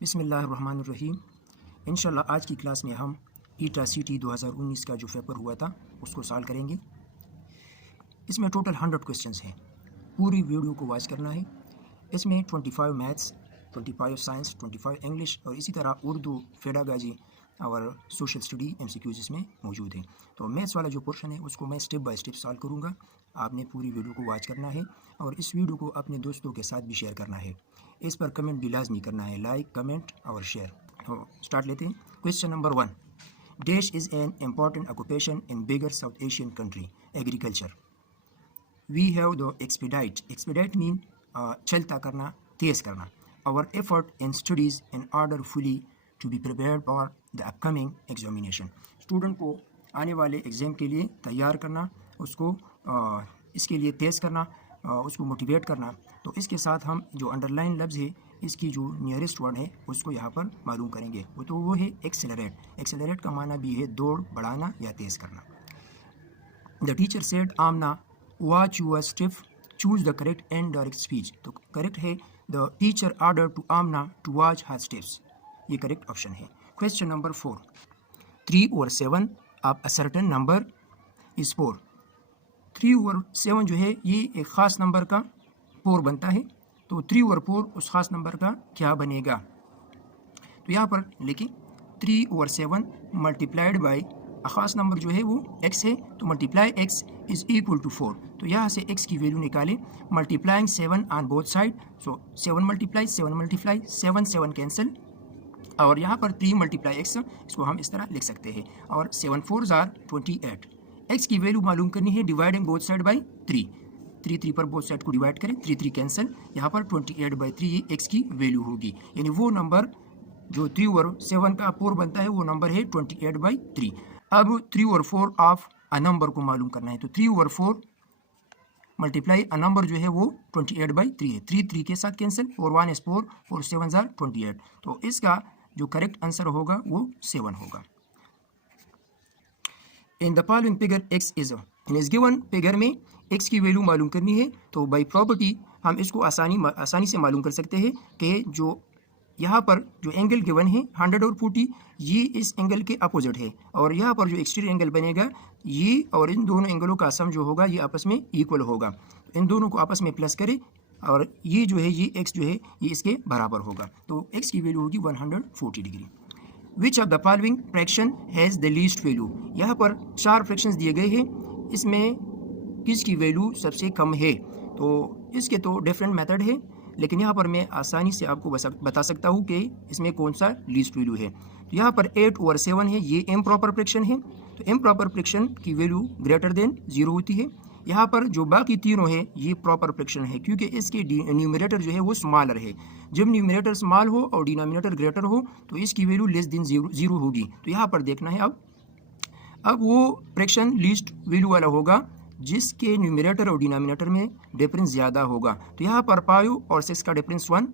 बिस्मिल्लाहिर्रहमानिर्रहीम। इंशाल्लाह आज की क्लास में हम ETACT 2019 का जो पेपर हुआ था उसको सॉल्व करेंगे। इसमें टोटल 100 क्वेश्चंस हैं। पूरी वीडियो को वॉच करना है। इसमें 25 मैथ्स, 25 साइंस, 25 इंग्लिश और इसी तरह उर्दू, पेडागॉजी और सोशल स्टडी MCQs इसमें मौजूद हैं। तो मैथ्स वाला जो पोर्शन है उसको मैं स्टेप बाय स्टेप सॉल्व करूँगा। आपने पूरी वीडियो को वॉच करना है और इस वीडियो को अपने दोस्तों के साथ भी शेयर करना है। इस पर कमेंट भी लाजमी करना है, लाइक, कमेंट और शेयर। तो स्टार्ट लेते हैं। Question number 1, dash is an important occupation in bigger South Asian country, agriculture. We have the expedite. Expedite mean चलता करना, तेज़ करना। Our effort in studies in order fully to be prepared for the upcoming examination. Student को आने वाले exam के लिए तैयार करना, उसको इसके लिए तेज़ करना, उसको मोटिवेट करना। तो इसके साथ हम जो अंडरलाइन लफ्ज़ है इसकी जो नियरेस्ट वर्ड है उसको यहाँ पर मालूम करेंगे। वो है एक्सेलरेट। एक्सेलरेट का माना भी है दौड़ बढ़ाना या तेज़ करना। The teacher said Amna watch your step, choose the correct and direct speech. तो करेक्ट है the teacher order to Amna to watch her steps, ये करेक्ट ऑप्शन है। Question number 4, 3 over 7 of a certain number is 4। 3 over 7 जो है ये एक ख़ास number का 4 बनता है। तो 3 over 4 उस ख़ास नंबर का क्या बनेगा? तो यहाँ पर लिखिए 3 over 7 मल्टीप्लाइड बाई ख़ास नंबर जो है वो x है, तो multiply x is equal to 4। तो यहाँ से x की वैल्यू निकालें, multiplying 7 on both side. So 7 multiply 7 7 cancel, और यहाँ पर 3 मल्टीप्लाई x, इसको हम इस तरह लिख सकते हैं। और 7 4 आर 28। x की वैल्यू मालूम करनी है, डिवाइडिंग बोथ साइड बाई 3। 3 पर बोथ साइड को डिवाइड करें, 3 कैंसिल, यहाँ पर 28/3 x की वैल्यू होगी। यानी वो नंबर जो 3 over 7 का 4 बनता है वो नंबर है 28/3। अब 3 over 4 ऑफ अ नंबर को मालूम करना है। तो 3 over 4 मल्टीप्लाई अ नंबर जो है वो 28/3 है। 3 के साथ कैंसिल, 4 1 is 4, 4 7 are 28। तो इसका जो करेक्ट आंसर होगा वो 7 होगा। In the following figure x is in इस गिवन फिगर में x की वैल्यू मालूम करनी है। तो बाई प्रॉपर्टी हम इसको आसानी से मालूम कर सकते हैं कि जो यहाँ पर जो एंगल गिवन है 100 और 40, ये इस एंगल के अपोजिट है। और यहाँ पर जो एक्सटीरियर एंगल बनेगा ये और इन दोनों एंगलों का सम जो होगा ये आपस में इक्वल होगा। इन दोनों को आपस में प्लस करें और ये जो है ये x जो है ये इसके बराबर होगा। तो x की वैल्यू होगी 140 degree. Which of the following fraction has the least value. यहाँ पर 4 फ्रैक्शंस दिए गए हैं, इसमें किसकी वैल्यू सबसे कम है? तो इसके तो डिफरेंट मेथड है, लेकिन यहाँ पर मैं आसानी से आपको बता सकता हूँ कि इसमें कौन सा लीस्ट वैल्यू है। तो यहाँ पर 8 over 7 है, ये इम्प्रॉपर फ्रैक्शन है। तो इम्प्रॉपर फ्रैक्शन की वैल्यू ग्रेटर देन 0 होती है। यहाँ पर जो बाकी तीनों है ये प्रॉपर फ्रैक्शन है, क्योंकि इसके न्यूमरेटर जो है वो स्मॉलर है। जब न्यूमरेटर स्मॉल हो और डिनोमिनेटर ग्रेटर हो तो इसकी वैल्यू लेस देन 0 होगी। तो यहाँ पर देखना है अब वो फ्रैक्शन लीस्ट वैल्यू वाला होगा जिसके न्यूमरेटर और डिनोमिनेटर में डिफरेंस ज़्यादा होगा। तो यहाँ पर 5 और 6 का डिफरेंस 1,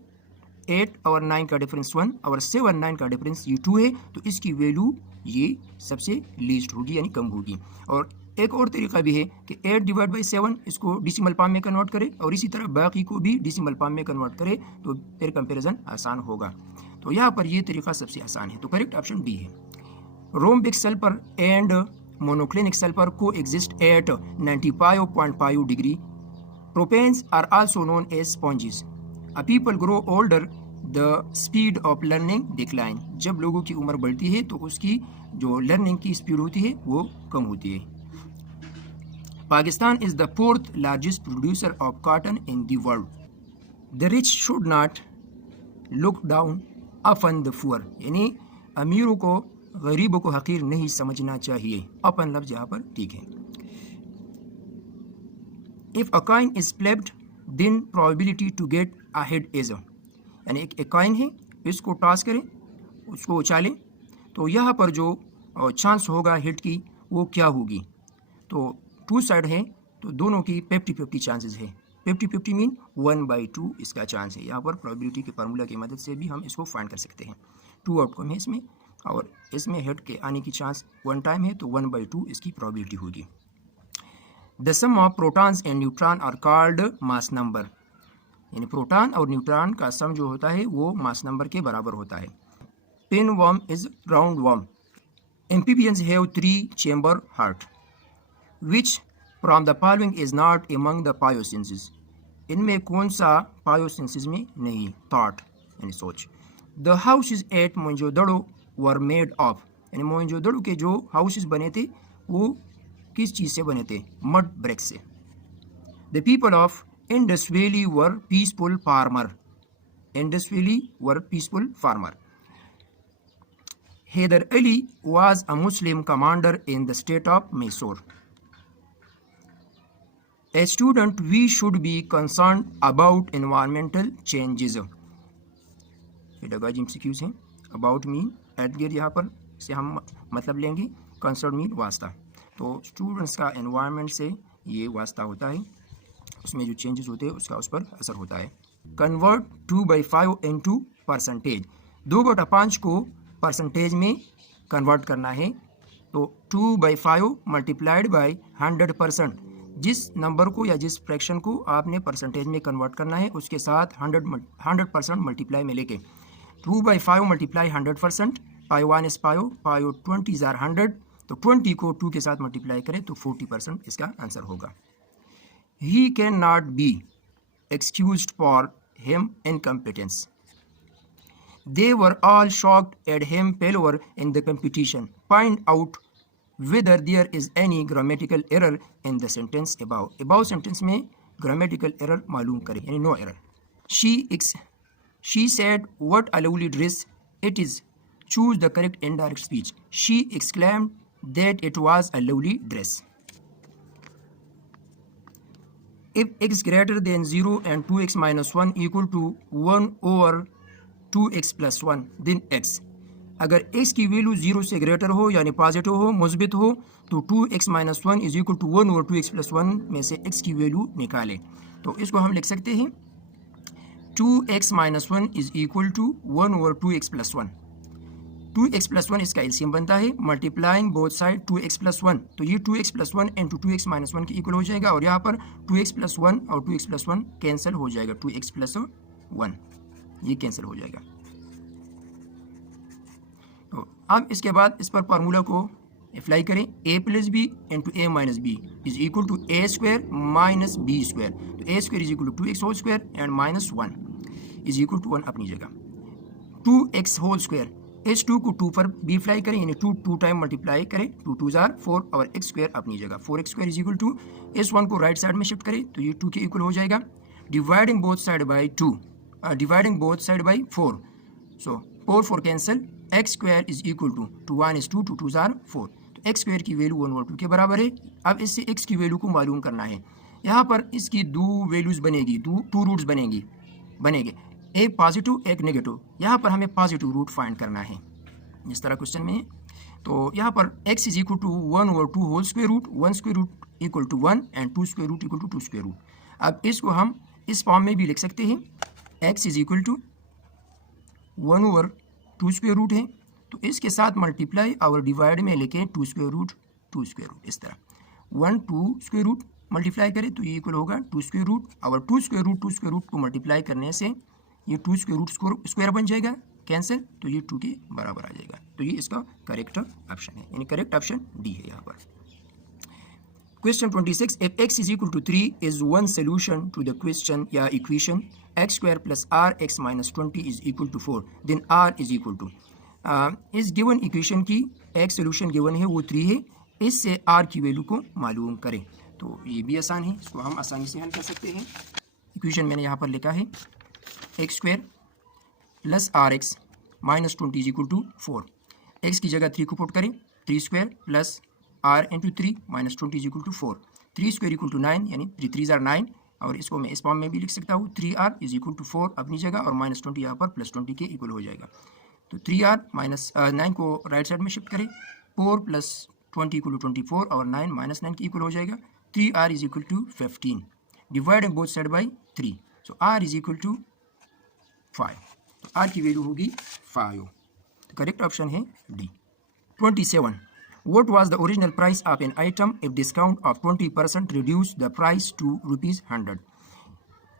8 और 9 का डिफरेंस 1 और 7 9 का डिफरेंस ये 2 है। तो इसकी वैल्यू ये सबसे लीस्ट होगी यानी कम होगी। और एक और तरीका भी है कि 8 डिवाइड बाई 7 इसको डिसिमल फॉर्म में कन्वर्ट करें और इसी तरह बाकी को भी डिसिमल फॉर्म में कन्वर्ट करें तो फिर कंपेरिजन आसान होगा। तो यहाँ पर ये तरीका सबसे आसान है। तो करेक्ट ऑप्शन डी है। Rhombic sulphur and monoclinic sulfur coexist at 95.5 degree. Propanes are also known as sponges. As people grow older, the speed of learning decline. जब लोगों की उम्र बढ़ती है तो उसकी जो लर्निंग की स्पीड होती है वो कम होती है। Pakistan is the 4th largest producer of cotton in the world. The rich should not look down upon the poor. यानी अमीरों को गरीबों को हकीर नहीं समझना चाहिए। अपन लफ्ज यहाँ पर ठीक है। If a coin is flipped then probability to get ahead is, यानी एक कॉइन है, इसको टॉस करें, उसको उछालें, तो यहाँ पर जो चांस होगा हिट की वो क्या होगी? तो 2 साइड है तो दोनों की 50-50 चांसेस है। 50-50 मीन 1/2 इसका चांस है। यहाँ पर प्रोबेबिलिटी के फार्मूला की मदद से भी हम इसको फाइंड कर सकते हैं। 2 आउटकम है इसमें और इसमें हेड के आने की चांस 1 टाइम है, तो 1/2 इसकी प्रोबेबिलिटी होगी। The sum of protons and neutron are called mass number, यानी प्रोटॉन और न्यूट्रॉन का सम जो होता है वो मास नंबर के बराबर होता है। Pin worm is round worm. Amphibians have 3 chamber heart. Which from the following is not among the पायोसिंसिस। इनमें कौन सा पायोसिंसिस में नहीं? थॉट यानी सोच। The houses at Mohenjodaro were made of. यानी मोहनजोदड़ो के जो हाउसेज बने थे वो किस चीज़ से बने थे? मड ब्रिक्स से। The people of Indus valley were peaceful farmer. Indus valley were peaceful farmer. Haider Ali was a Muslim commander in the state of Mysore. As student, we should be concerned about environmental changes. Pedagogy MCQs हैं। About mean at gear यहाँ पर से हम मतलब लेंगे, concern mean वास्ता। तो students का एनवायरनमेंट से ये वास्ता होता है, उसमें जो चेंजेस होते हैं उसका उस पर असर होता है। Convert 2/5 into percentage. 2/5 को परसेंटेज में कन्वर्ट करना है तो 2/5 मल्टीप्लाइड बाई 100%। जिस नंबर को या जिस फ्रैक्शन को आपने परसेंटेज में कन्वर्ट करना है उसके साथ 100% मल्टीप्लाई में लेके 2/5 मल्टीप्लाई 100%, पाई 1 इज पायो, पायो 20 जार 100, तो 20 को 2 के साथ मल्टीप्लाई करें तो 40% इसका आंसर होगा। He can not be excused for him incompetence. They were all shocked at him failure in the competition. Find out whether there is any grammatical error in the sentence above. Above sentence में grammatical error मालूम करें, यानी no error. She said, "What a lovely dress it is." Choose the correct indirect speech. She exclaimed that it was a lovely dress. If x greater than 0 and 2x minus 1 equal to 1 over 2x plus 1, then x. अगर x की value 0 से greater हो यानी positive हो, मुस्बित हो, तो 2x minus 1 is equal to 1 over 2x plus 1 में से x की वैल्यू निकालें। तो इसको हम लिख सकते हैं 2x minus 1 is equal to 1 over 2x plus 1। 2x plus 1 इसका एलसीएम बनता है, multiplying both side 2x plus 1, तो ये 2x plus 1 into 2x minus 1 के इक्वल हो जाएगा और यहाँ पर 2x प्लस 1 और 2x प्लस 1 कैंसिल हो जाएगा, 2x प्लस 1 ये कैंसिल हो जाएगा। तो अब इसके बाद इस पर फार्मूला को अप्लाई करें, a plus B into A minus B is equal to A square minus B square. तो A square is equal to 2x whole square and minus 1 is equal to 1 अपनी जगह। 2x होल स्क्वायर, h2 को 2 पर B apply करें यानी 2 time multiply करें, 2 2 jar 4 और x square अपनी जगह। 4x square is equal to h1 को राइट साइड में शिफ्ट करें तो ये 2 के इक्वल हो जाएगा। Dividing both side by 2, dividing both side by 4, so 4 cancel, x square is equal to 1 is 2, 2 2 are 4, तो x square की वैल्यू 1 over 2 के बराबर है। अब इससे x की वैल्यू को मालूम करना है। यहाँ पर इसकी दो वैल्यूज बनेगी, टू रूट्स बनेंगे, एक पॉजिटिव एक नेगेटिव। यहाँ पर हमें पॉजिटिव रूट फाइंड करना है जिस तरह क्वेश्चन में है। तो यहाँ पर x is equal to 1 over 2 whole square root, 1 square root equal to 1 and 2 square root equal to 2 square root. अब इसको हम इस फॉर्म में भी लिख सकते हैं, x is equal to 1 over 2 square root है, तो इसके साथ मल्टीप्लाई और डिवाइड में लेके 2 स्क्वायर रूट इस तरह 1 2 स्क्वायर रूट मल्टीप्लाई करें तो ये इक्वल होगा 2 स्क्वायर रूट और 2 स्क्वायर रूट को मल्टीप्लाई करने से ये 2 स्क्वायर रूट स्क्वायर बन जाएगा, कैंसिल, तो ये 2 के बराबर आ जाएगा। तो ये इसका करेक्ट ऑप्शन है, यानी करेक्ट ऑप्शन डी है यहाँ पर। Question 26, if x is equal to 3 is one solution to the question या equation x square plus rx minus 20 is equal to 4, then r is equal to इस given equation की x solution given है वो 3 है, इससे r की value को मालूम करें। तो ये भी आसान है, इसको हम आसानी से हल कर सकते हैं। इक्वेशन मैंने यहाँ पर लिखा है x square plus rx minus 20 is equal to 4। x की जगह 3 को पुट करें, 3 square plus r into 3 minus 20 is equal to 4, 3 square equal to 9 यानी 3 3 जार 9, और इसको मैं इस फॉर्म में भी लिख सकता हूँ 3r इज इक्वल टू 4 अपनी जगह और माइनस 20 यहाँ पर प्लस 20 के इक्वल हो जाएगा। तो 3r माइनस 9 को राइट साइड में शिफ्ट करें, 4 प्लस 20 इक्वल टू 24 और 9 माइनस 9 के इक्वल हो जाएगा। 3r is equal to 15, dividing both side by 3, so r is equal to 5, तो r की वैल्यू होगी 5, तो करेक्ट ऑप्शन है D. 27, what was the original price of an item if discount of 20% reduced the price to ₹100?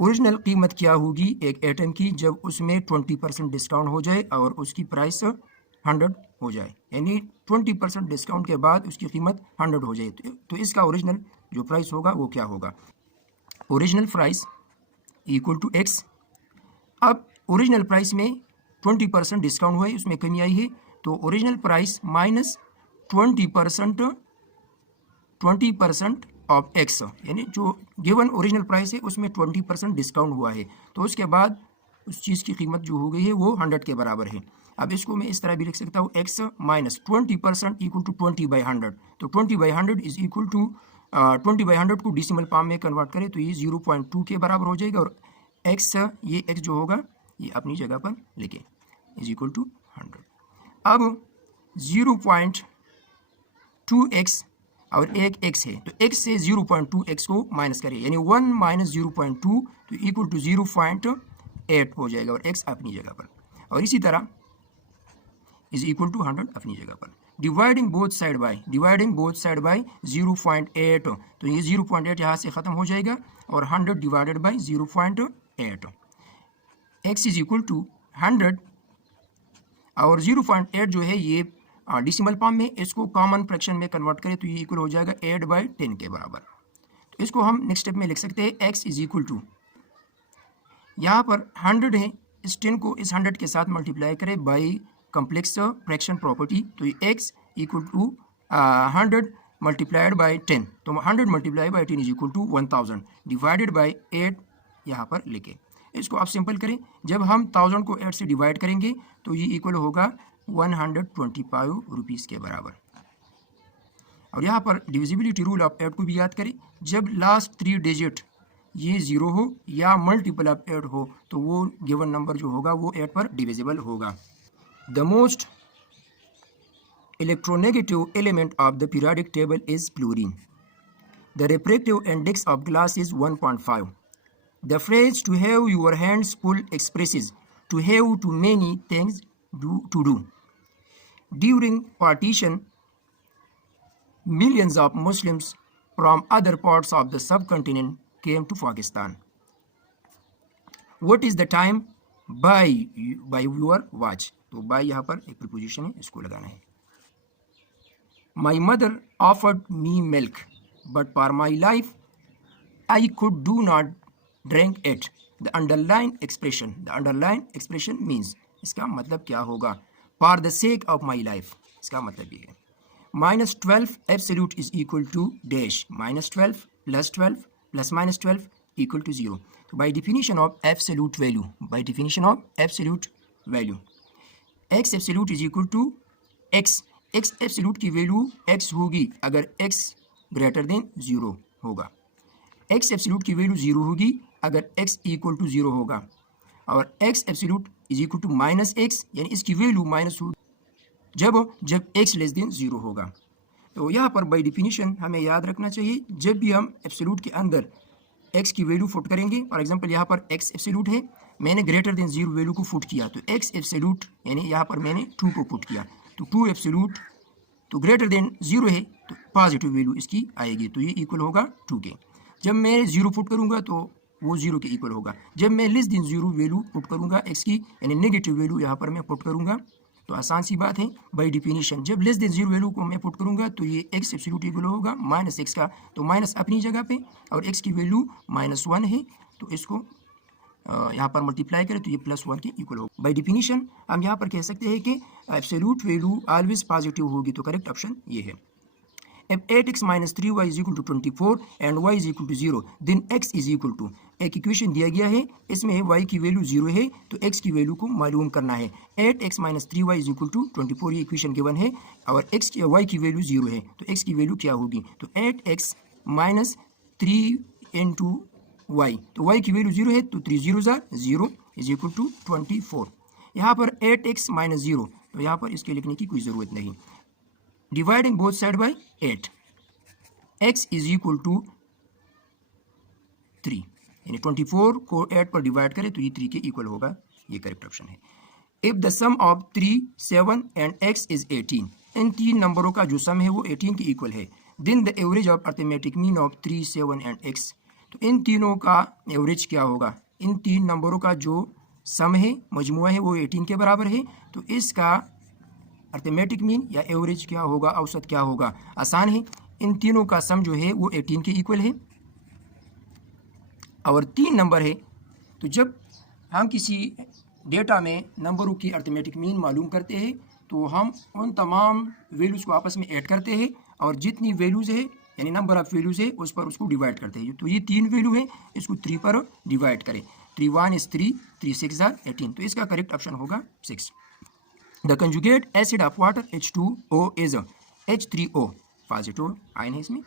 Original कीमत क्या होगी एक atom की जब उसमें 20% डिस्काउंट हो जाए और उसकी प्राइस 100 हो जाए, यानी 20% डिस्काउंट के बाद उसकी कीमत 100 हो जाए, तो इसका ओरिजिनल जो प्राइस होगा वो क्या होगा? Original price equal to X. अब ओरिजिनल प्राइस में 20% डिस्काउंट हुआ है, उसमें कमी आई है, तो original price minus 20% of x, यानी जो गिवन ओरिजिनल प्राइस है उसमें 20% डिस्काउंट हुआ है, तो उसके बाद उस चीज़ की कीमत जो हो गई है वो 100 के बराबर है। अब इसको मैं इस तरह भी लिख सकता हूँ एक्स माइनस 20% इक्वल टू 20/100, तो 20/100 इज इक्वल टू 20/100 को डिसिमल फॉर्म में कन्वर्ट करें तो ये 0.2 के बराबर हो जाएगा, और एक्स ये एक्स जो होगा ये अपनी जगह पर लिखें इज इक्वल टू 100। अब 0.2x और एक x है, तो x से 0.2x को माइनस करें, यानी 1 माइनस 0.2 तो इक्वल टू 0.8 हो जाएगा, और x अपनी जगह पर, और इसी तरह इज इक्वल टू 100 अपनी जगह पर। डिवाइडिंग बोथ साइड बाय 0.8, तो ये 0.8 यहाँ से ख़त्म हो जाएगा, और 100 divided by 0.8, x is equal to 100, और 0.8 जो है ये डिसिमल फॉर्म में, इसको कॉमन फ्रैक्शन में कन्वर्ट करें तो ये इक्वल हो जाएगा 8/10 के बराबर। तो इसको हम नेक्स्ट स्टेप में लिख सकते हैं x इज इक्वल टू, यहाँ पर 100 है, इस 10 को इस 100 के साथ मल्टीप्लाई करें बाई कम्प्लेक्स फ्रैक्शन प्रॉपर्टी, तो ये x equal to 100 multiplied by 10, तो 100 multiply by 10 is equal to 1000 divided by 8 यहाँ पर लिखें। इसको आप सिंपल करें, जब हम 1000 को 8 से डिवाइड करेंगे तो ये इक्वल होगा 125 रुपीज़ के बराबर। और यहाँ पर डिविजिबिलिटी रूल ऑफ 8 को भी याद करें, जब लास्ट 3 डिजिट ये 0 हो या मल्टीपल ऑफ 8 हो तो वो गिवन नंबर जो होगा वो 8 पर डिविजिबल होगा। The most electronegative element of the periodic table is fluorine. The refractive index of glass is 1.5. The phrase to have your hands full expresses to have too many things to do. During partition, millions of Muslims from other parts of the subcontinent came to Pakistan. What is the time by your watch? तो by यहाँ पर एक preposition है, इसको लगाना है। My mother offered me milk, but for my life I could do not drink it. The underlined expression means, इसका मतलब क्या होगा? For the sake of my life, इसका मतलब ये है। -12 absolute is equal to dash, -12 plus 12 plus -12 equal to 0. So by definition of absolute value, x absolute is equal to x absolute की value x होगी अगर x ग्रेटर देन 0 होगा, x absolute की value 0 होगी अगर x इक्वल टू 0 होगा, और x absolute is equal to minus x, यानी इसकी वैल्यू माइनस होगी जब x लेस देन 0 होगा। तो यहाँ पर बाय डिफिनीशन हमें याद रखना चाहिए, जब भी हम एब्सोल्यूट के अंदर x की वैल्यू फुट करेंगे, फॉर एग्जांपल यहाँ पर x एब्सोल्यूट है, मैंने ग्रेटर देन 0 वैल्यू को फुट किया, तो x एब्सोल्यूट यानी यहाँ पर मैंने 2 को फुट किया, तो 2 एब्सोल्यूट तो ग्रेटर देन 0 है तो पॉजिटिव वैल्यू इसकी आएगी, तो ये इक्वल होगा 2 के। जब मैं 0 पुट करूँगा तो वो 0 के इक्वल होगा, जब मैं लेस देन 0 वैल्यू पुट करूँगा x की, यानी नेगेटिव वैल्यू यहाँ पर मैं पुट करूँगा, तो आसान सी बात है बाय डिफिनीशन जब लेस देन 0 वैल्यू को मैं पुट करूँगा तो ये x एब्सोल्यूट इक्वल होगा माइनस x का, तो माइनस अपनी जगह पे और x की वैल्यू -1 है, तो इसको यहाँ पर मल्टीप्लाई करें तो ये +1 के इक्वल होगा। बाय डिफिनीशन हम यहाँ पर कह सकते हैं कि एब्सोल्यूट वैल्यू ऑलवेज पॉजिटिव होगी, तो करेक्ट ऑप्शन ये है। If 8x minus 3y is equal to 24 and y is equal to 0, then x is equal to, एक इक्वेशन दिया गया है, इसमें y की वैल्यू 0 है तो x की वैल्यू को मालूम करना है। 8x minus 3y is equal to 24 ये इक्वेशन गिवन है, और y की वैल्यू 0 है तो x की वैल्यू क्या होगी, तो 8x minus 3 into y, तो y की वैल्यू 0 है तो 3 0s are 0 is equal to 24। यहाँ पर 8x minus 0, तो यहाँ पर इसके लिखने की कोई ज़रूरत नहीं। Dividing both side by 8, x is equal to 3, यानी 24 को 8 पर डिवाइड करें तो ये 3 के इक्वल होगा, ये करेक्ट ऑप्शन है। If the sum of 3, 7 and x is 18, इन 3 नंबरों का जो सम है वो 18 के इक्वल है, then the average of arithmetic mean of 3, 7 and x, तो तो इन तीनों का एवरेज क्या होगा, इन तीन नंबरों का जो सम है, मजमुआ है, वो 18 के बराबर है। तो इसका अर्थमेटिक मीन या एवरेज क्या होगा, औसत क्या होगा, आसान है। इन तीनों का सम जो है वो 18 के इक्वल है और 3 नंबर है। तो जब हम किसी डेटा में नंबरों की अर्थमेटिक मीन मालूम करते हैं तो हम उन तमाम वैल्यूज़ को आपस में ऐड करते हैं और जितनी वैल्यूज़ है यानी नंबर ऑफ वैल्यूज़ है उस पर उसको डिवाइड करते हैं। तो ये 3 वैल्यू है, इसको 3 पर डिवाइड करें। 3 1 is 3, 3 6 are 18। तो इसका करेक्ट ऑप्शन होगा 6। The conjugate acid of water H2O is H3O, positive ion है इसमें।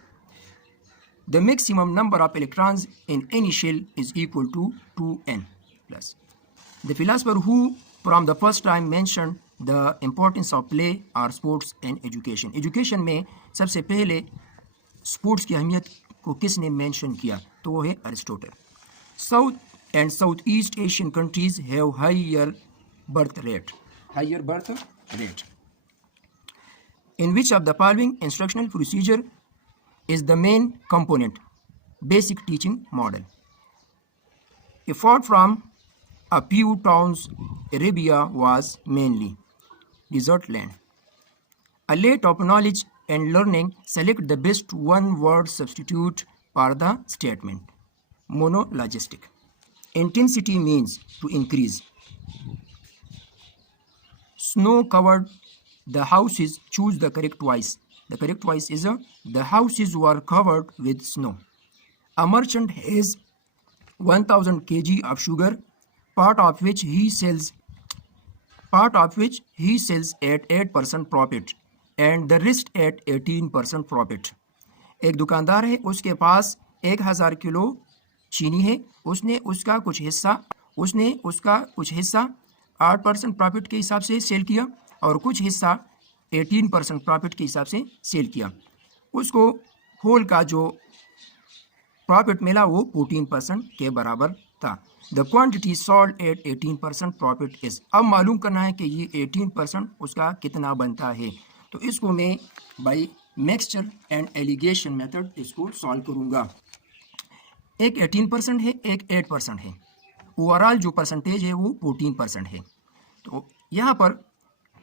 The maximum number of electrons in any shell is equal to 2n plus. The philosopher who from the first time mentioned the importance of play or sports in education. Education में सबसे पहले sports की अहमियत को किसने mention किया, तो वो है Aristotle. South and south east Asian countries have higher birth rate, higher birth rate. In which of the following instructional procedure is the main component? Basic teaching model. Effort from a few towns, Arabia was mainly desert land. A late of knowledge and learning, select the best one-word substitute for the statement. Monologistic. Intensity means to increase. Snow-covered the houses, choose the correct voice. The correct voice is the houses were covered with snow. A merchant has 1000 kg of sugar, part of which he sells at 8% profit and the rest at 18% profit. एक दुकानदार है, उसके पास 1000 kilo चीनी है, उसने उसका कुछ हिस्सा 8% प्रॉफिट के हिसाब से सेल किया और कुछ हिस्सा 18% प्रॉफिट के हिसाब से सेल किया। उसको होल का जो प्रॉफिट मिला वो 14% के बराबर था। The quantity sold at 18% profit is. अब मालूम करना है कि ये 18% उसका कितना बनता है। तो इसको मैं by mixture and allegation method इसको सॉल्व करूँगा। एक 18% है, एक 8% है, ओवरऑल जो परसेंटेज है वो 14% है। तो यहाँ पर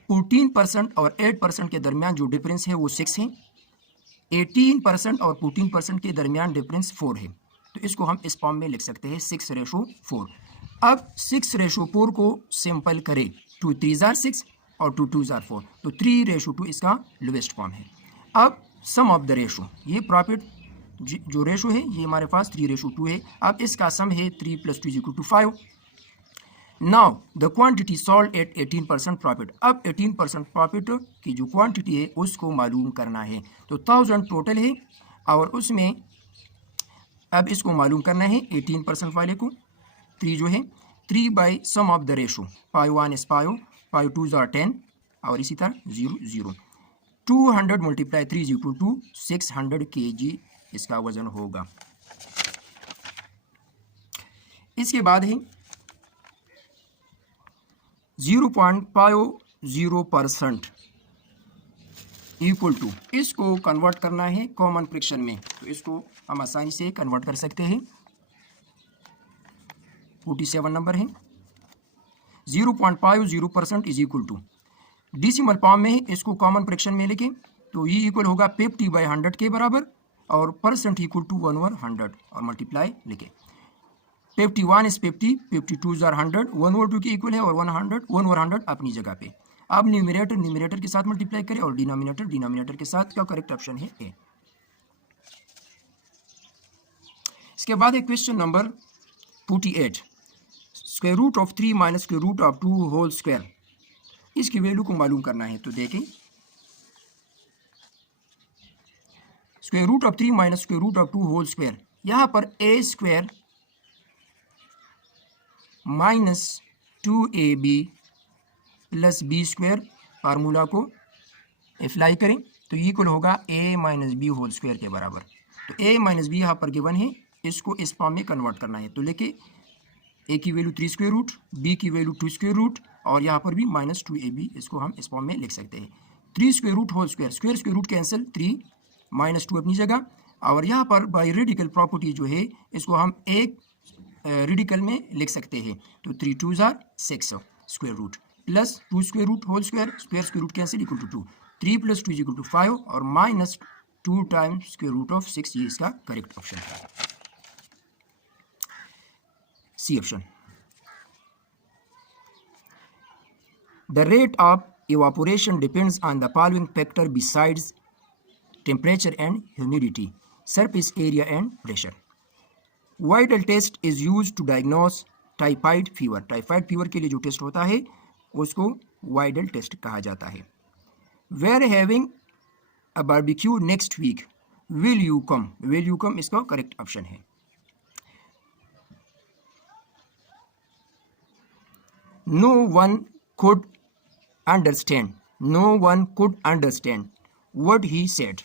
14% और 8% के दरमियान जो डिफरेंस है वो 6 है। 18% और 14% के दरमियान डिफरेंस 4 है। तो इसको हम इस फॉर्म में लिख सकते हैं 6:4। अब 6:4 को सिंपल करें, 2 3 are 6 और 2 2 are 4, तो 3:2 इसका लोवेस्ट फॉर्म है। अब सम ऑफ द रेशो, ये प्रॉफिट जो रेशो है ये हमारे पास 3:2 है। अब इसका सम है 3 + 2 = 5। Now the quantity sold at 18% profit. अब 18% प्रॉफिट की जो क्वांटिटी है उसको मालूम करना है। तो 1000 टोटल है और उसमें अब इसको मालूम करना है 18% वाले को। 3 जो है 3 by sum of the ratio, 5 1 is 5, 5 2 are 10 और इसी तरह 0 0। 200 × 3 = 600 kg इसका वजन होगा। इसके बाद है 0.50% इक्वल टू, इसको कन्वर्ट करना है कॉमन फ्रैक्शन में। तो इसको हम आसानी से कन्वर्ट कर सकते हैं। 47 नंबर है। 0.50% is equal to, decimal form में है, इसको कॉमन फ्रैक्शन में लेके तो ये इक्वल होगा 50/100 के बराबर और परसेंट इक्वल टू 1/100 और मल्टीप्लाई लिखे। 51 is 50, 52 are 100, 1/2 के इक्वल है और 1/100 अपनी जगह पे। अब न्यूमरेटर के साथ मल्टीप्लाई करें और डिनोमिनेटर के साथ। क्या करेक्ट ऑप्शन है ए। इसके बाद है क्वेश्चन नंबर 48, √3 - √2 होल स्क्वायर। इसकी वैल्यू को मालूम करना है। तो देखें √3 - √2 होल स्क्वायर, यहाँ पर a² - 2ab + b² फार्मूला को अप्लाई करें तो इक्वल होगा a - b होल स्क्वायर के बराबर। तो a - b यहाँ पर गिवन है, इसको इस फॉर्म में कन्वर्ट करना है। तो लेके a की वैल्यू 3√, b की वैल्यू 2² और यहाँ पर भी -2ab, इसको हम इस फॉर्म में लिख सकते हैं। 3² whole square, square root cancel, 3 - 2 अपनी जगह, और यहाँ पर बाई रेडिकल प्रॉपर्टी जो है इसको हम एक रेडिकल में लिख सकते हैं। तो 3 2 जार 6 square root plus 2 square root whole square square root cancel equal to 2, 3 + 2 equal to 5 और minus 2 times square root of 6, ये इसका करेक्ट ऑप्शन है, C option. The rate of evaporation depends on the following factor besides temperature and humidity, surface area and pressure. Widal test is used to diagnose typhoid fever. Typhoid fever के लिए जो test होता है उसको Widal test कहा जाता है। We're having a barbecue next week. Will you come? Will you come इसका करेक्ट ऑप्शन है। No one could understand what he said.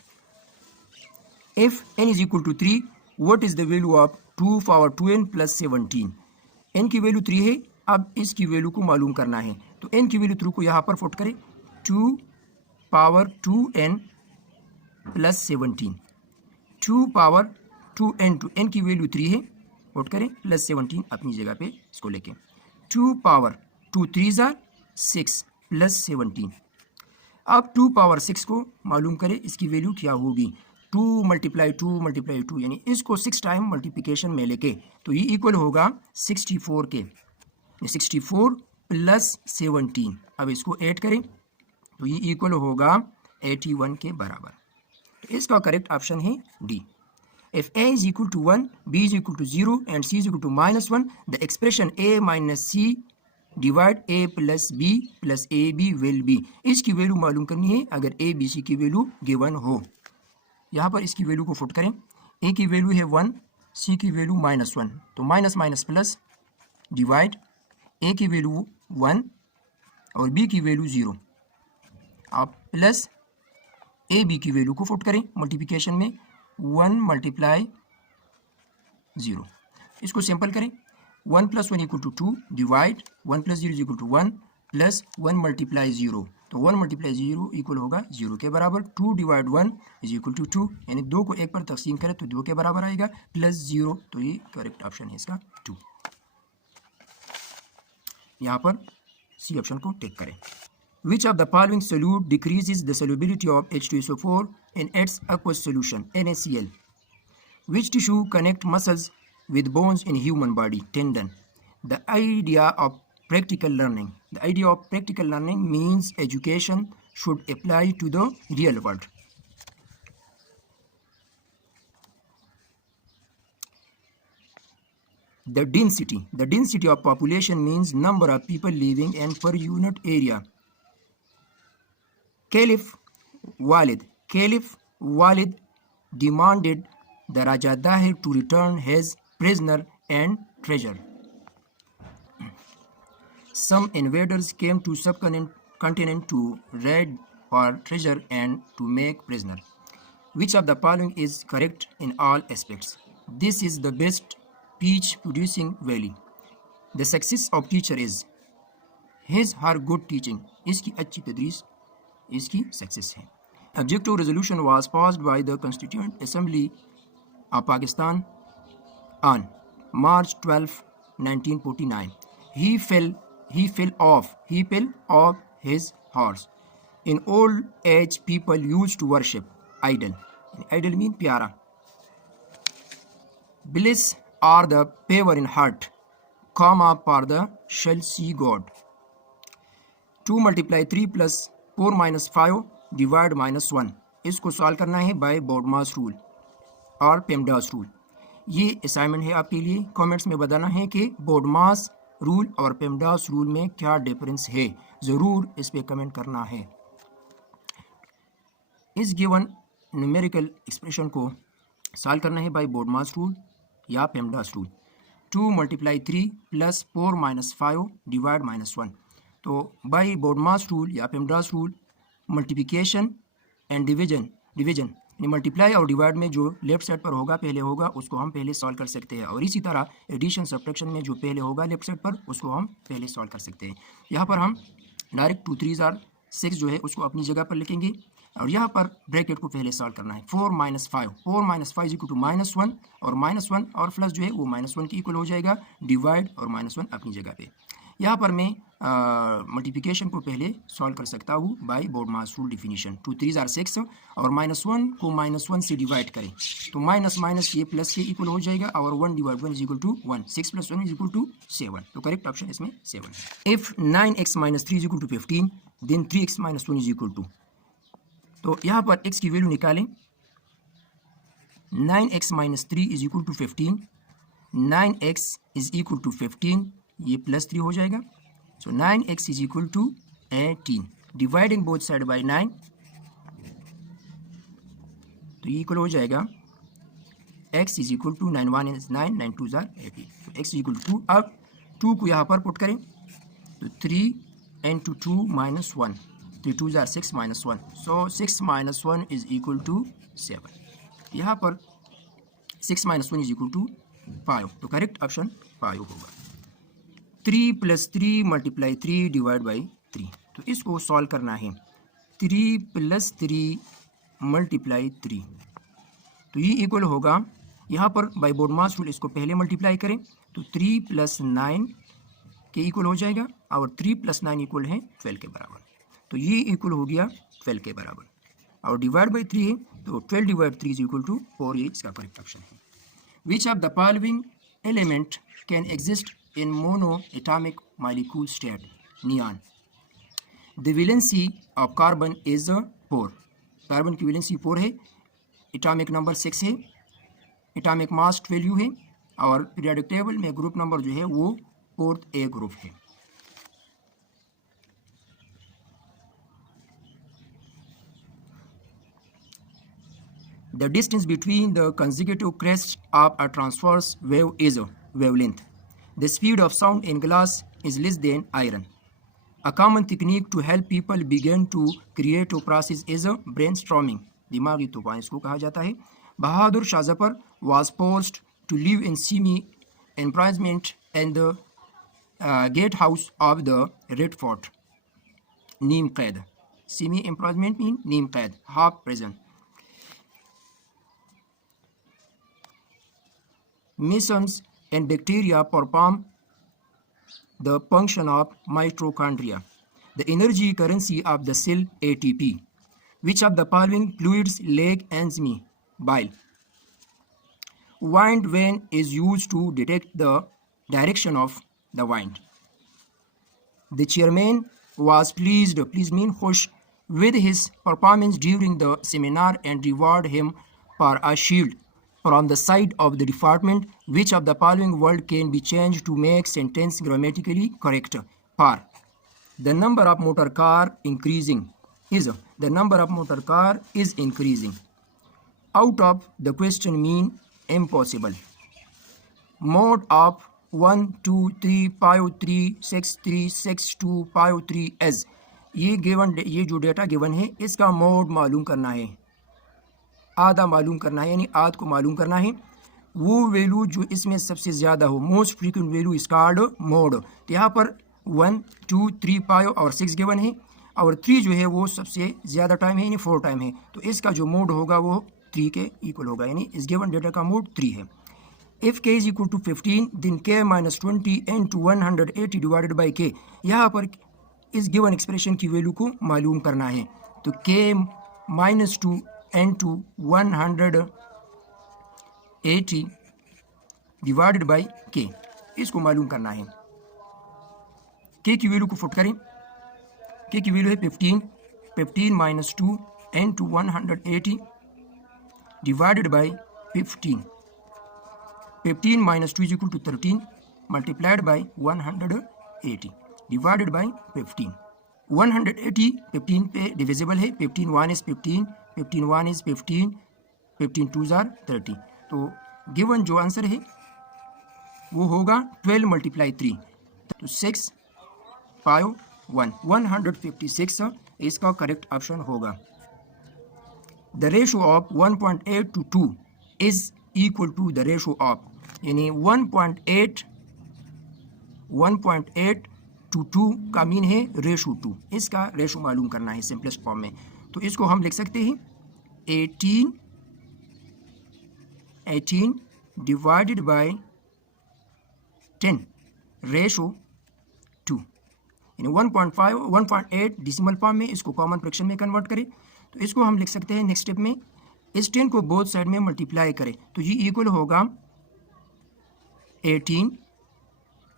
If n is equal to 3, what is the value of 2 power 2n plus 17? n की value 3 है, अब इसकी value को मालूम करना है। तो n की वैल्यू 3 को यहाँ पर पुट करें, 2 power 2n plus 17, 2 power 2n, टू n की वैल्यू 3 है, पुट करें प्लस 17 अपनी जगह पे इसको लेके, 2 पावर 2 3 जार 6 प्लस 17। अब 2 पावर 6 को मालूम करें इसकी वैल्यू क्या होगी, 2 × 2 यानी इसको 6 टाइम मल्टीप्लिकेशन में लेके तो ये इक्वल होगा 64 के, 64 प्लस 17। अब इसको ऐड करें तो ये इक्वल होगा 81 के बराबर। तो इसका करेक्ट ऑप्शन है D. If a is equal to 1, b is equal to 0 and c is equal to -1, the expression a minus c divide a plus b plus A B will be. इसकी value मालूम करनी है अगर a b c की वैल्यू given हो। यहाँ पर इसकी वैल्यू को फुट करें, a की वैल्यू है 1, c की वैल्यू -1, तो minus minus plus divide a की वैल्यू 1 और b की वैल्यू 0, आप प्लस ए बी की वैल्यू को फुट करें मल्टीप्लिकेशन में, 1 × 0, इसको सिंपल करें, 1 + 1 = 2 डिवाइड 1 + 0 = 1 प्लस 1 × 0, तो 1 × 0 इक्वल होगा 0 के बराबर, 2 / 1 = 2, यानी 2 को 1 पर तकसीम करें तो 2 के बराबर आएगा प्लस 0, तो ये करेक्ट ऑप्शन है इसका 2। यहाँ पर सी ऑप्शन को टिक करें। Which of the following solute decreases the solubility of H2SO4 in its aqueous solution NaCl? Which tissue connect muscles with bones in human body? Tendon. The idea of practical learning. The idea of practical learning means education should apply to the real world. The density of population means number of people living in per unit area. Caliph Walid demanded the Raja Dahir to return his prisoner and treasure. Some invaders came to subcontinent to raid for treasure and to make prisoner. Which of the following is correct in all aspects? This is the best peach producing valley. The success of teacher is her good teaching. इसकी अच्छी तदरीस इसकी success है। Objective resolution was passed by the Constituent Assembly of Pakistan on March 12, 1949. He fell off his horse. In old age, people used to worship idol. Idol mean pyara. Bliss are the favor in heart, comma for the shall see God. 2 × 3 + 4 - 5 divide -1, इसको solve करना है bye BODMAS rule और PEMDAS rule. ये assignment है आपके लिए, comments में बताना है कि बोडमास रूल और पेमडास रूल में क्या डिफरेंस है, ज़रूर इस पे कमेंट करना है। इस गिवन न्यूमेरिकल एक्सप्रेशन को सॉल्व करना है बाय बोडमास रूल या पेमडास रूल। 2 × 3 + 4 - 5 डिवाइड -1, तो बाय बोडमास रूल या PEMDAS rule multiplication and division यानी मल्टीप्लाई और डिवाइड में जो लेफ्ट साइड पर होगा पहले होगा उसको हम पहले सॉल्व कर सकते हैं, और इसी तरह एडिशन सब्ट्रैक्शन में जो पहले होगा लेफ्ट साइड पर उसको हम पहले सॉल्व कर सकते हैं। यहाँ पर हम डायरेक्ट 2 3 = 6 जो है उसको अपनी जगह पर लिखेंगे, और यहाँ पर ब्रैकेट को पहले सॉल्व करना है। 4 माइनस 5, 4 माइनस 5 इक्वल टू -1 और -1 और प्लस जो है वो -1 के इक्वल हो जाएगा, डिवाइड और -1 अपनी जगह पे। यहाँ पर मैं मल्टीप्लिकेशन को पहले सॉल्व कर सकता हूँ by BODMAS rule definition. 2 3 are 6 और -1 को -1 से डिवाइड करें तो माइनस माइनस ये प्लस के इक्वल हो जाएगा और 1 divide 1 is equal to 1, 6 plus 1 is equal to 7। तो करेक्ट ऑप्शन इसमें 7 है। If 9x minus 3 is equal to 15 then 3x minus 1 is equal to, तो यहाँ पर x की वैल्यू निकालें। 9x minus 3 is equal to 15, 9x is equal to 15, ये plus 3 हो जाएगा। So 9x is equal to 18, dividing both side by 9 तो ये इक्वल हो जाएगा x is equal to 9 1 is 9, 9 2 जार 18, तो x इज इक्वल टू 2। अब 2 को यहाँ पर पुट करें तो 3 into 2 minus 1, 3 2 जार 6 minus 1, so 6 minus 1 is equal to 7। यहाँ पर 6 minus 1 is equal to 5, तो करेक्ट ऑप्शन 5 होगा। 3 plus 3 multiply 3 डिवाइड बाई 3, तो इसको सॉल्व करना है। 3 plus 3 multiply 3, तो ये इक्वल होगा, यहाँ पर बाई बोर्डमास रूल इसको पहले मल्टीप्लाई करें तो 3 plus 9 के इक्वल हो जाएगा और 3 + 9 इक्वल है 12 के बराबर, तो ये इक्वल हो गया 12 के बराबर और डिवाइड बाई 3 है तो 12 डिवाइड 3 इज इक्वल टू 4, ये इसका करेक्ट ऑप्शन है। Which of the following element can exist in mono atomic molecule state? Neon. The valency of carbon is 4, carbon की वैलेंसी 4 है, एटॉमिक नंबर 6 है, एटॉमिक मास 12 है और पीरियोडिक टेबल में group number जो है वो 4th A ग्रुप है। The distance between the consecutive crests of a transverse wave is wavelength. The speed of sound in glass is less than iron. A common technique to help people begin to create a process is brainstorming. दिमागी तूफान इसको कहा जाता है। Bahadur Shah Zafar was forced to live in semi-imprisonment and the gate house of the Red Fort. नीम कैद, semi imprisonment mean नीम कैद, half prison. Mesons and bacteria perform the function of mitochondria, the energy currency of the cell ATP. Which of the following fluids lack enzyme? Bile. Wind vane is used to detect the direction of the wind. The chairman was pleased mean खुश with his performance during the seminar and reward him for a shield from the side of the department. Which of the following word can be changed to make sentence grammatically correct? For the number of motor car increasing is, the number of motor car is increasing. Out of the question mean impossible. Mode of 1 2 3 5 3 6 3 6 2 5 3 as, ये given, ये जो data given है इसका mode मालूम करना है, आधा मालूम करना है, यानी आध को मालूम करना है। वो वैल्यू जो इसमें सबसे ज़्यादा हो, most frequent value is called mode. तो यहाँ पर 1 2 3 5 और 6 गिवन है और 3 जो है वो सबसे ज़्यादा टाइम है, यानी 4 टाइम है, तो इसका जो मोड होगा वो 3 के इक्वल होगा, यानी इस गिवन डेटा का मोड 3 है। If k is equal to 15 then k minus 20 into 180 divided by k, यहाँ पर इस गिवन एक्सप्रेशन की वैल्यू को मालूम करना है, तो k minus 2 into 180 divided by k, इसको मालूम करना है। k की वैल्यू को फुट करें, k की वैल्यू है 15, 15 minus 2 into 180 divided by 15, 15 minus 2 is equal to 13 multiplied by 180 divided by 15. 180 15 पे डिविजिबल है, 15 1 is 15, 15 1 is 15, 15 2s are 30, तो गिवन जो आंसर है वो होगा 12 multiply 3, तो 6 5 1 156 इसका करेक्ट ऑप्शन होगा। The ratio of 1.8 to 2 is equal to the ratio of, यानी 1.8 to 2 का मीन है रेशो 2, इसका रेशो मालूम करना है सिंपलेस्ट फॉर्म में। तो इसको हम लिख सकते हैं 18 डिवाइडेड बाय 10 रेशो 2, यानी 1.5 1.8 डिसिमल फॉर्म में इसको कॉमन फ्रैक्शन में कन्वर्ट करें। तो इसको हम लिख सकते हैं नेक्स्ट स्टेप में इस 10 को बोथ साइड में मल्टीप्लाई करें तो ये इक्वल होगा 18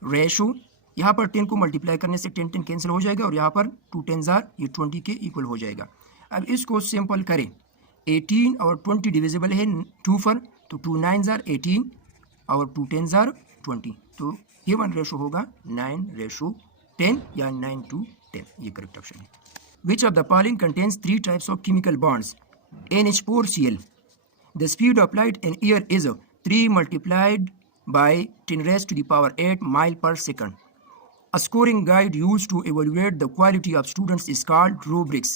रेशो, यहाँ पर 10 को मल्टीप्लाई करने से 10 10 कैंसिल हो जाएगा और यहाँ पर 2 10s आर ये 20 के इक्वल हो जाएगा। अब इसको सिंपल करें 18 और 20 डिविजिबल है 2 पर, तो 2 9s आर 18 और 2 10s आर 20, तो गिवन रेशो होगा 9:10 या 9:10, ये करेक्ट ऑप्शन है। Which of the following contains 3 types of chemical bonds? NH4Cl. The speed of light in air is 3 multiplied by 10 raised to the power 8 mile per second. A scoring guide used to evaluate the quality of students is called rubrics.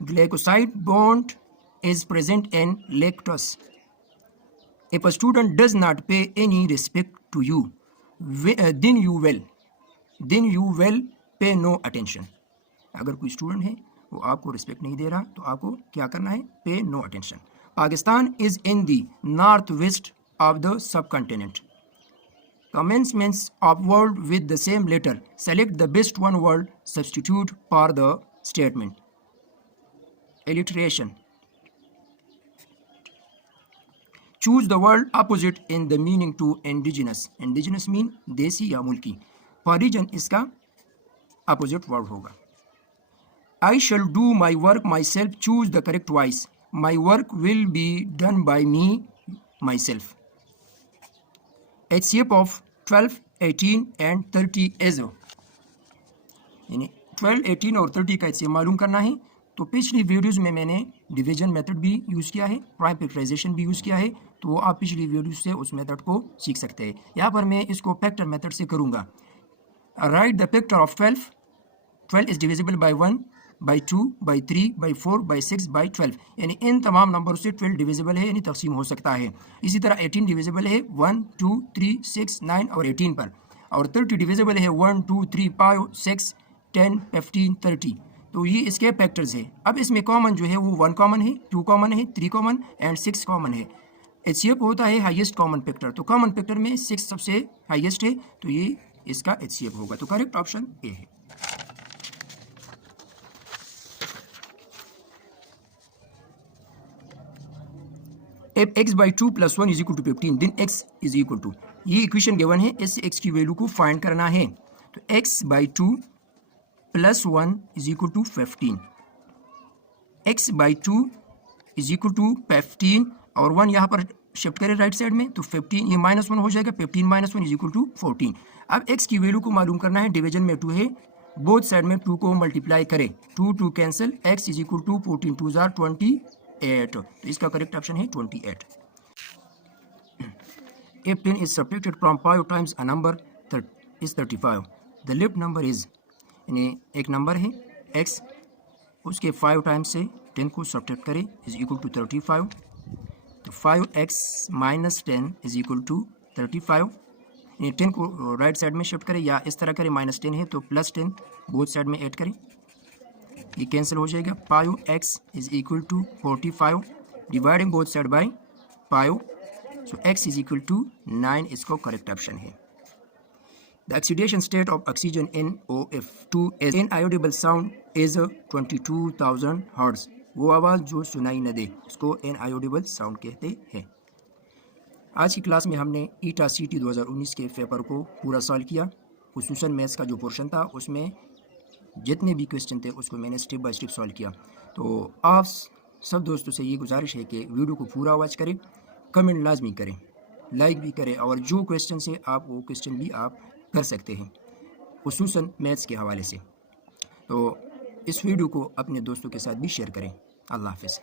Glycoside bond is present in lactose. If a student does not pay any respect to you, then you will pay no attention. अगर कोई student है वो आपको respect नहीं दे रहा तो आपको क्या करना है? Pay no attention. Pakistan is in the north west of the subcontinent. Commencements of word with the same letter. Select the best one word substitute for the statement. Alliteration. Choose the word opposite in the meaning to indigenous. Indigenous mean देसी या मुल्की। Foreign इसका opposite word होगा। I shall do my work myself. Choose the correct voice. My work will be done by me myself. HCF of 12, 18 and 30 is, यानी 12, 18 और 30 का HCF मालूम करना है। तो पिछली वीडियोज़ में मैंने डिवीजन मेथड भी यूज़ किया है, प्राइम फैक्टराइजेशन भी यूज़ किया है, तो वो आप पिछली वीडियो से उस मेथड को सीख सकते हैं। यहाँ पर मैं इसको फैक्टर मेथड से करूँगा। Right the factor of 12 is divisible by 1, by 2, by 3, by 4, by 6, by 12, यानी इन तमाम नंबरों से 12 डिविजिबल है यानी तकसीम हो सकता है। इसी तरह 18 डिविजिबल है 1, 2, 3, 6, 9 और 18 पर, और 30 डिविजिबल है 1, 2, 3, 5, 6, 10, 15, 30। तो ये इसके फैक्टर्स है। अब इसमें कॉमन जो है वो 1 कॉमन है, 2 कॉमन है, 3 कॉमन एंड 6 कॉमन है। HCF होता है हाईएस्ट कॉमन फैक्टर, तो कॉमन फैक्टर में 6 सबसे हाईएस्ट है, तो ये इसका HCF होगा। तो करेक्ट ऑप्शन ए है। If x by 2 plus 1 is equal to 15, then x is equal to, ये इक्वेशन गिवन है, इससे x की वैल्यू को फाइंड करना है। तो x by 2 plus 1 is equal to 15, x by 2 is equal to 15 और 1 यहाँ पर शिफ्ट करें राइट साइड में, तो 15 ये -1 हो जाएगा, 15 - 1 is equal to 14। अब x की वैल्यू को मालूम करना है, डिवीजन में 2 है, बोथ साइड में 2 को मल्टीप्लाई करें, 2 cancel, x is equal to 14 2s are 28, तो इसका करेक्ट ऑप्शन है 28। If 10 is subtracted from 5 times a number is 35, the left number is, यानी एक नंबर है x, उसके 5 टाइम्स से 10 को सब्ट्रैक्ट करें इज इक्वल टू 35, तो 5x - 10 इज इक्वल टू 35, यानी 10 को राइट साइड में शिफ्ट करें या इस तरह करें, -10 है तो +10 बोथ साइड में ऐड करें, ये कैंसिल हो जाएगा। 5x is equal to 45, dividing both side by 5, so x is equal to 9, इसको करेक्ट ऑप्शन है। The oxidation state of oxygen NOF2 is inaudible sound is 22,000 Hz. वो आवाज़ जो सुनाई न दे उसको inaudible sound कहते हैं। आज की क्लास में हमने ईटा CT 2019 के पेपर को पूरा सॉल्व किया। खुसूसन मैथ्स का जो पोर्शन था उसमें जितने भी क्वेश्चन थे उसको मैंने स्टेप बाय स्टेप सॉल्व किया। तो आप सब दोस्तों से ये गुजारिश है कि वीडियो को पूरा वॉच करें, कमेंट लाजमी करें, लाइक भी करें, और जो क्वेश्चन से आप वो क्वेश्चन भी आप कर सकते हैं, खुसूसन मैथ्स के हवाले से। तो इस वीडियो को अपने दोस्तों के साथ भी शेयर करें। अल्लाह हाफ़िज़।